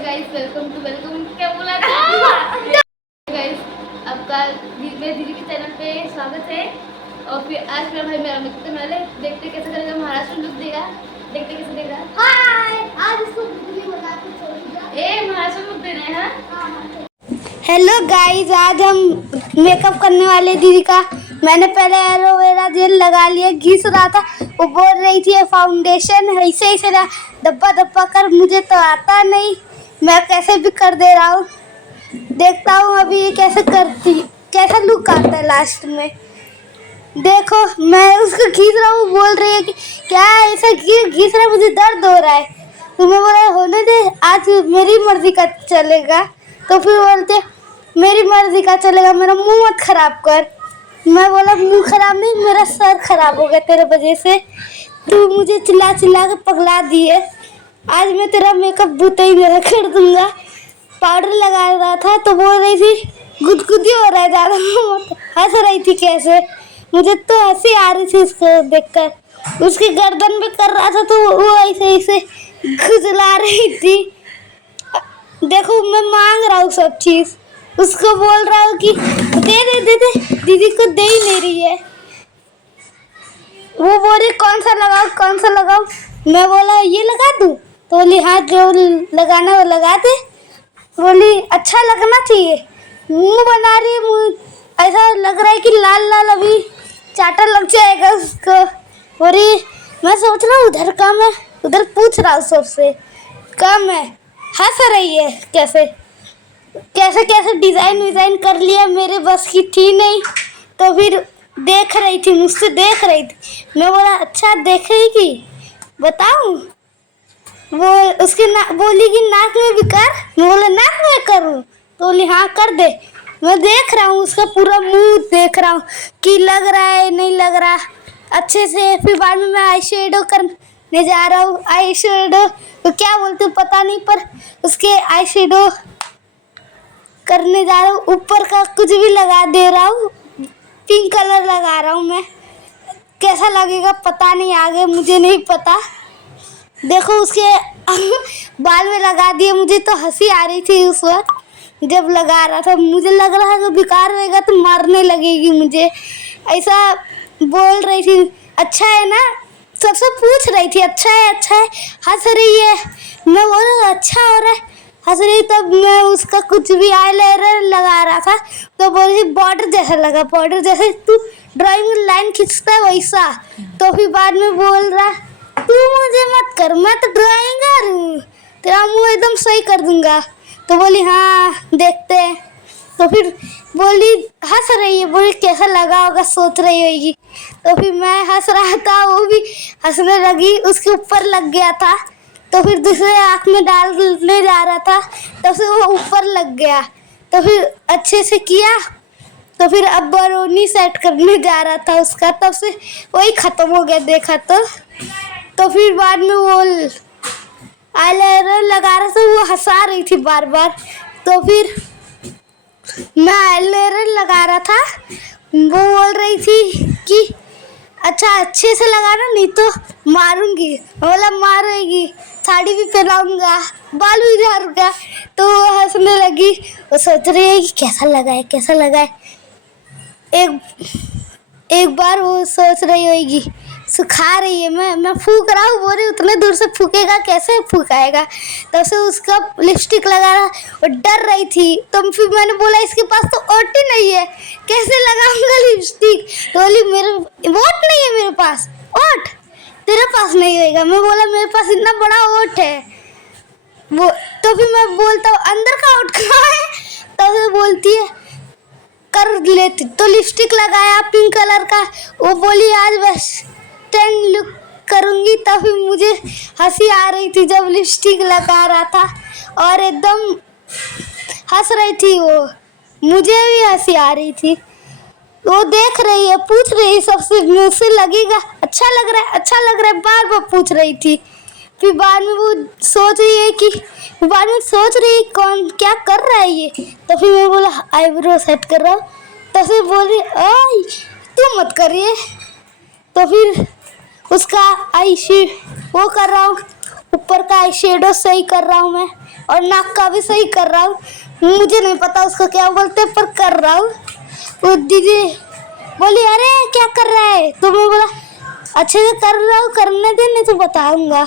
Guys welcome क्या बोला था गाइस आपका मेरे दीदी के चैनल पे स्वागत है। और फिर आज मेरा भाई मेरा मेकअप करने वाले, देखते कैसे करेगा, महाराष्ट्र लुक देगा, देखते कैसे देगा। हाय आज इसको वीडियो बना के छोड़ूंगा। महाराष्ट्र लुक देना है। हां हेलो गाइस, आज हम मेकअप करने वाले दीदी का। मैंने पहले एलोवेरा जेल लगा लिया, घिस रहा था। वो बोल रही थी फाउंडेशन ऐसे ऐसे डब्बा डब्बा कर, मुझे तो आता नहीं, मैं कैसे भी कर दे रहा हूँ। देखता हूँ अभी ये कैसे करती, कैसा लुक आता है लास्ट में। देखो मैं उसको खींच रहा हूँ, बोल रही है कि क्या ऐसा खींच रहा है, मुझे दर्द हो रहा है। तो मैं बोला होने दे, आज मेरी मर्जी का चलेगा। तो फिर बोलते मेरी मर्जी का चलेगा, मेरा मुंह मत खराब कर। मैं बोला मुंह खराब नहीं, मेरा सर खराब हो गया तेरे वजह से, तू मुझे चिल्ला चिल्ला के पगला दिए। आज मैं तेरा मेकअप बूते ही मेरा कर दूंगा। पाउडर लगा रहा था तो बोल रही थी गुदगुदी हो रहा है ज़्यादा, हंस रही थी कैसे, मुझे तो हंसी आ रही थी उसको देखकर। उसकी गर्दन पे कर रहा था तो वो ऐसे ऐसे खुजला रही थी। देखो मैं मांग रहा हूँ सब चीज़, उसको बोल रहा हूँ कि दे दीदी को दे ही नहीं रही है। वो बोल रही कौन सा लगाओ। मैं बोला ये लगा दूँ, तो बोली हाँ जो लगाना वो लगा दे। बोली अच्छा लगना चाहिए, मुंह बना रही है, मुंह ऐसा लग रहा है कि लाल लाल अभी चाटा लग जाएगा उसको। बोली मैं सोच रहा हूँ उधर कम है, उधर पूछ रहा हूँ सबसे कम है। हंस रही है कैसे कैसे डिज़ाइन विज़ाइन कर लिया, मेरे बस की थी नहीं। तो फिर देख रही थी, मुझसे देख रही थी। मैं बोला अच्छा देख रही थी, बताऊं। वो उसके बोली कि नाक में भी कर। मैं बोला नाक में करूं, तो बोली हाँ कर दे। मैं देख रहा हूँ उसका पूरा मुंह देख रहा हूँ कि लग रहा है नहीं लग रहा अच्छे से। फिर बाद में मैं आई शेडो करने जा रहा हूँ। आई शेडो तो क्या बोलते पता नहीं, पर उसके आई शेडो करने जा रहा हूँ। ऊपर का कुछ भी लगा दे रहा हूँ, पिंक कलर लगा रहा हूँ मैं। कैसा लगेगा पता नहीं, आगे मुझे नहीं पता। देखो उसके बाल में लगा दिए, मुझे तो हंसी आ रही थी उस वक्त जब लगा रहा था। मुझे लग रहा है कि बेकार रहेगा तो मारने लगेगी मुझे, ऐसा बोल रही थी। अच्छा है ना, सबसे पूछ रही थी अच्छा है, हंस रही है। मैं बोला अच्छा हो रहा है, हंस रही। तब मैं उसका कुछ भी आईलाइनर लगा रहा था तो बोली बॉर्डर जैसा लगा, बॉर्डर जैसे तू ड्राइंग में लाइन खींचता है वैसा। तो फिर बाद में बोल रहा तू मुझे मत कर, मैं तो ड्राइंगर हूँ, तेरा मुंह एकदम सही कर दूंगा। तो बोली हाँ देखते हैं। तो फिर बोली हंस रही है, बोली कैसा लगा होगा सोच रही होगी। तो फिर मैं हंस रहा था, वो भी हंसने लगी, उसके ऊपर लग गया था। तो फिर दूसरे आँख में डालने जा रहा था, तब से वो ऊपर लग गया। तो फिर अच्छे से किया, तो फिर अब बरौनी सेट करने जा रहा था उसका, तब से वही ख़त्म हो गया देखा तो फिर बाद में वो आईलाइनर लगा रहा था, वो हंसा रही थी बार बार। तो फिर मैं आईलाइनर लगा रहा था, वो बोल रही थी कि अच्छा अच्छे से लगाना नहीं तो मारूंगी। बोला मारेगी, साड़ी भी पहनाऊंगा, बाल भी झाड़ूंगा। तो वो हंसने लगी, वो सोच रही है कि कैसा लगा है। एक बार वो सोच रही होगी, सुखा रही है, मैं फूक रहा हूँ, बोल रही उतने दूर से फूकेगा, कैसे फूकाएगा। तब से उसका लिपस्टिक लगा रहा, वो डर रही थी। तो फिर मैंने बोला इसके पास तो ओट ही नहीं है, कैसे लगाऊंगा लिपस्टिक। तो बोली मेरे ओट नहीं है, मेरे पास ओट तेरे पास नहीं होएगा। मैं बोला मेरे पास इतना बड़ा ओट है वो। तो फिर मैं बोलता हूँ अंदर का ओट कहाँ है, तो फिर बोलती है कर लेती। तो लिपस्टिक लगाया पिंक कलर का, वो बोली आज बस 10 लुक करूँगी। तभी मुझे हंसी आ रही थी जब लिपस्टिक लगा रहा था, और एकदम हंस रही थी वो, मुझे भी हंसी आ रही थी। वो देख रही है, पूछ रही है सबसे, मुझसे लगेगा अच्छा लग रहा है बार बार पूछ रही थी। फिर बाद में वो सोच रही है कौन क्या कर रहा है ये। तो फिर मैं बोला आईब्रो सेट कर रहा हूँ। तो फिर बोली ओए तू मत करिए। तो फिर उसका वो कर रहा हूँ, ऊपर का आई शेडो सही कर रहा हूँ मैं, और नाक का भी सही कर रहा हूँ। मुझे नहीं पता उसको क्या बोलते पर कर रहा हूँ। वो दीदी बोली अरे क्या कर रहा है, तो मैं बोला अच्छे से कर रहा हूँ, करने दे नहीं तो बताऊंगा।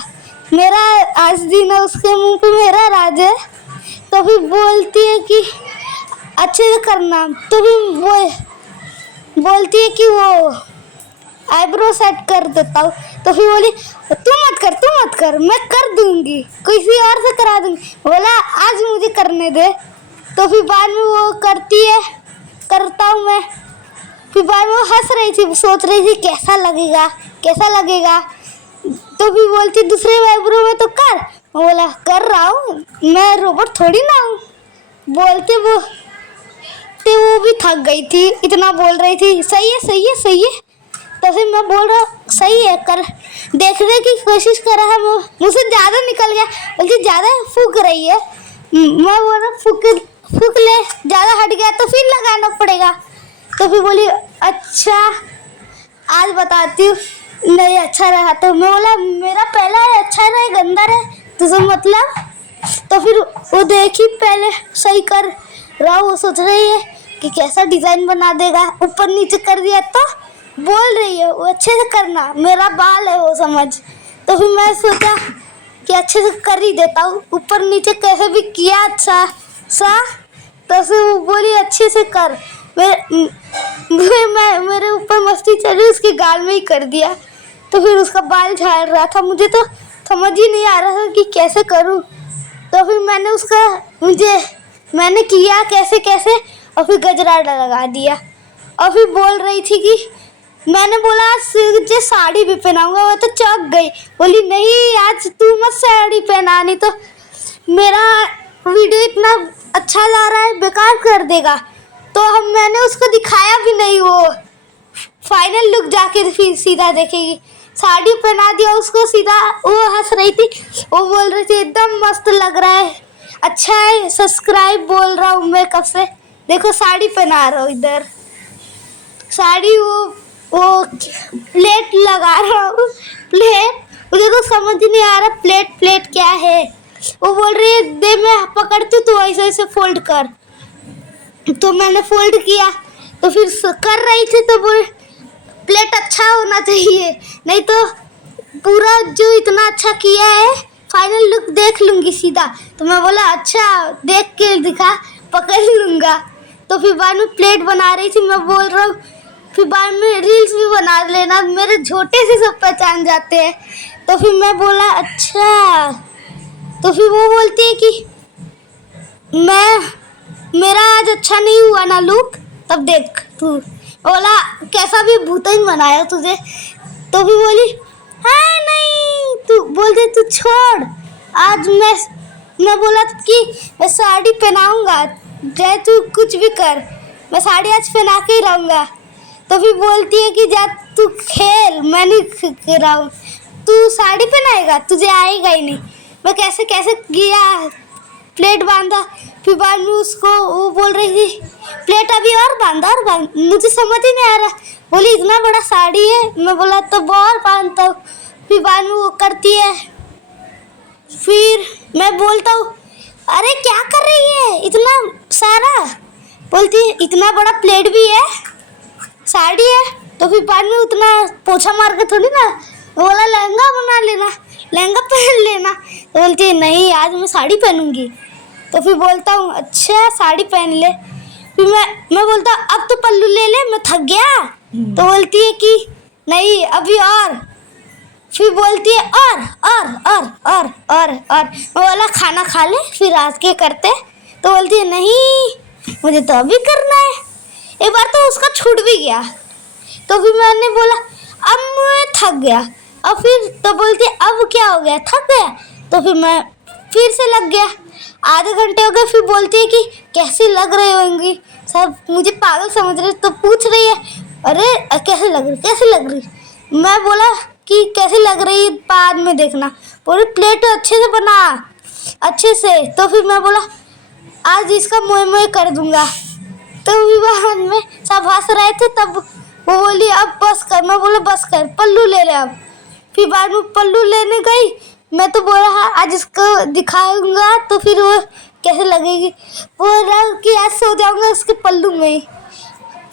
मेरा आज दिन है, उसके मुंह पे मेरा राज है। तो फिर बोलती है कि अच्छे से करना, तो फिर वो बोलती है कि वो आईब्रो सेट कर देता हूँ। तो फिर बोली तू मत कर, मैं कर दूंगी, किसी और से करा दूंगी। बोला आज मुझे करने दे। तो फिर बाद में वो करती है, करता हूँ मैं। फिर बाद में वो हंस रही थी, सोच रही थी कैसा लगेगा। तो फिर बोलती दूसरे आईब्रो में तो कर। मैं बोला कर रहा हूँ, मैं रोबोट थोड़ी ना हूँ। बोलते वो भी थक गई थी, इतना बोल रही थी सही है। तो फिर मैं बोल रहा सही है, कर देखने की कोशिश कर रहा है। मुझसे ज़्यादा निकल गया, बोलती ज़्यादा फूक रही है। मैं बोल रहा फूक ले, ज़्यादा हट गया तो फिर लगाना पड़ेगा। तो फिर बोली अच्छा आज बताती हूँ, नहीं अच्छा रहा। तो मैं बोला मेरा पहला है, अच्छा रहे गंदा रहे तुझे मतलब। तो फिर वो देखी पहले सही कर रहा, वो सोच रही है कि कैसा डिज़ाइन बना देगा। ऊपर नीचे कर दिया तो बोल रही है वो अच्छे से करना, मेरा बाल है वो समझ। तो फिर मैं सोचा कि अच्छे से कर ही देता हूँ, ऊपर नीचे कैसे भी किया अच्छा सा। तो फिर वो बोली अच्छे से कर। मेरे ऊपर मस्ती चली, उसके गाल में ही कर दिया। तो फिर उसका बाल झाड़ रहा था, मुझे तो समझ ही नहीं आ रहा था कि कैसे करूँ। तो फिर मैंने किया कैसे और फिर गजरा लगा दिया। और फिर बोल रही थी कि मैंने बोला आज साड़ी भी पहनाऊंगा, वो तो चौंक गई। बोली नहीं आज तू मत साड़ी पहना, नहीं तो मेरा वीडियो इतना अच्छा जा रहा है बेकार कर देगा। तो मैंने उसको दिखाया भी नहीं, वो फाइनल लुक जाके फिर सीधा देखेगी। साड़ी पहना दिया उसको सीधा, वो हंस रही थी, वो बोल रही थी एकदम मस्त लग रहा है, अच्छा है, सब्सक्राइब बोल रहा हूँ मैं कब से। देखो साड़ी पहना रहा हूँ, इधर साड़ी वो प्लेट लगा रहा हूँ। प्लेट मुझे तो समझ नहीं आ रहा प्लेट क्या है। वो बोल रही है दे मैं पकड़ती हूँ, तो ऐसे फोल्ड कर। तो मैंने फोल्ड किया, तो फिर कर रही थी तो बोल प्लेट अच्छा होना चाहिए, नहीं तो पूरा जो इतना अच्छा किया है फाइनल लुक देख लूँगी सीधा। तो मैं बोला अच्छा देख के दिखा, पकड़ लूँगा। तो फिर बाद में प्लेट बना रही थी, मैं बोल रहा हूँ फिर बाद में रील्स भी बना लेना, मेरे छोटे से सब पहचान जाते हैं। तो फिर मैं बोला अच्छा। तो फिर वो बोलती है कि मेरा आज अच्छा नहीं हुआ ना लुक, तब देख तू। बोला कैसा भी भूतन बनाया तुझे। तो भी बोली हाँ नहीं, तू बोलते तू छोड़। आज मैं बोला कि मैं साड़ी पहनाऊंगा, चाहे तू कुछ भी कर, मैं साड़ी आज पहना के ही रहूँगा। तो फिर बोलती है कि जा तू खेल, मैं नहीं खेल रहा हूँ, तू साड़ी पहनाएगा, तुझे आएगा ही नहीं। मैं कैसे किया, प्लेट बांधा। फिर बाद में उसको वो बोल रही थी प्लेट अभी और बांधा मुझे समझ ही नहीं आ रहा। बोली इतना बड़ा साड़ी है, मैं बोला तो और बांधता हूँ। फिर बाद में वो करती है, फिर मैं बोलता हूँ अरे क्या कर रही है इतना सारा। बोलती है इतना बड़ा प्लेट भी है, साड़ी है। तो फिर बाद में उतना पोछा मार के थोड़ी ना, बोला लहंगा बना लेना, लहंगा पहन लेना। तो बोलती है नहीं आज मैं साड़ी पहनूंगी। तो फिर बोलता हूँ अच्छा साड़ी पहन ले। फिर मैं बोलता अब तो पल्लू ले ले, मैं थक गया। तो बोलती है कि नहीं अभी और। फिर बोलती है और मैं बोला खाना खा ले फिर रात के करते। तो बोलती है नहीं मुझे तो अभी करना है। एक बार तो उसका छूट भी गया। तो फिर मैंने बोला अब मैं थक गया। और फिर तो बोलती है अब क्या हो गया, थक गया। तो फिर मैं फिर से लग गया, आधे घंटे हो गए। फिर बोलती है कि कैसी लग रही होंगी, सब मुझे पागल समझ रहे। तो पूछ रही है अरे कैसे लग रही। मैं बोला कि कैसे लग रही बाद में देखना, पूरी प्लेट अच्छे से बना अच्छे से। तो फिर मैं बोला आज इसका मोए कर दूंगा। तो विवाह में सब हंस रहे थे, तब वो बोली अब बस कर। मैं बोला बस कर, पल्लू ले ले अब। फिर बाद में पल्लू लेने गई, मैं तो बोल रहा आज इसको दिखाऊंगा तो फिर वो कैसे लगेगी। बोल रहा कि आज सो जाऊंगा उसके पल्लू में।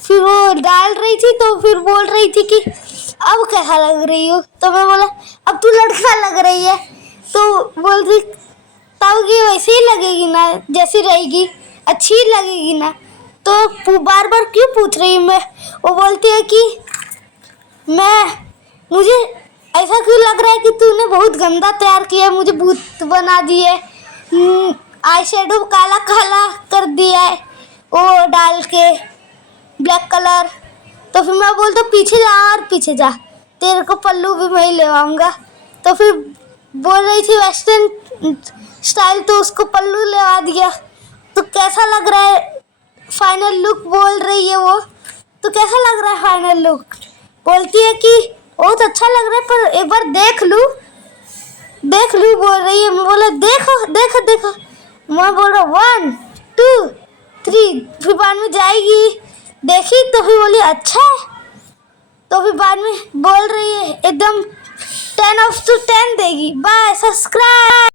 फिर वो डाल रही थी तो फिर बोल रही थी कि अब कैसा लग रही हो। तो मैं बोला अब तू लड़का लग रही है। तो बोल रही तब की वैसे ही लगेगी ना, जैसी रहेगी अच्छी लगेगी ना। तो बार बार क्यों पूछ रही हूँ मैं। वो बोलती है कि मुझे ऐसा क्यों लग रहा है कि तूने बहुत गंदा तैयार किया है, मुझे भूत बना दिए, आई शेडो काला काला कर दिया है वो डाल के ब्लैक कलर। तो फिर मैं बोलता पीछे जा और पीछे जा, तेरे को पल्लू भी मैं ही ले आऊँगा। तो फिर बोल रही थी वेस्टर्न स्टाइल, तो उसको पल्लू लेवा दिया। तो कैसा लग रहा है फाइनल लुक, बोल रही है वो। तो कैसा लग रहा है फाइनल लुक। बोलती है कि बहुत अच्छा लग रहा है पर एक बार देख लूँ बोल रही है। मैं बोला देखो देखो देखो। मैं बोल रहा 1 2 3। फिर बाद में जाएगी देखी तो फिर बोली अच्छा है। तो फिर बाद में बोल रही है एकदम 10 of 10 देगी। Bye, subscribe.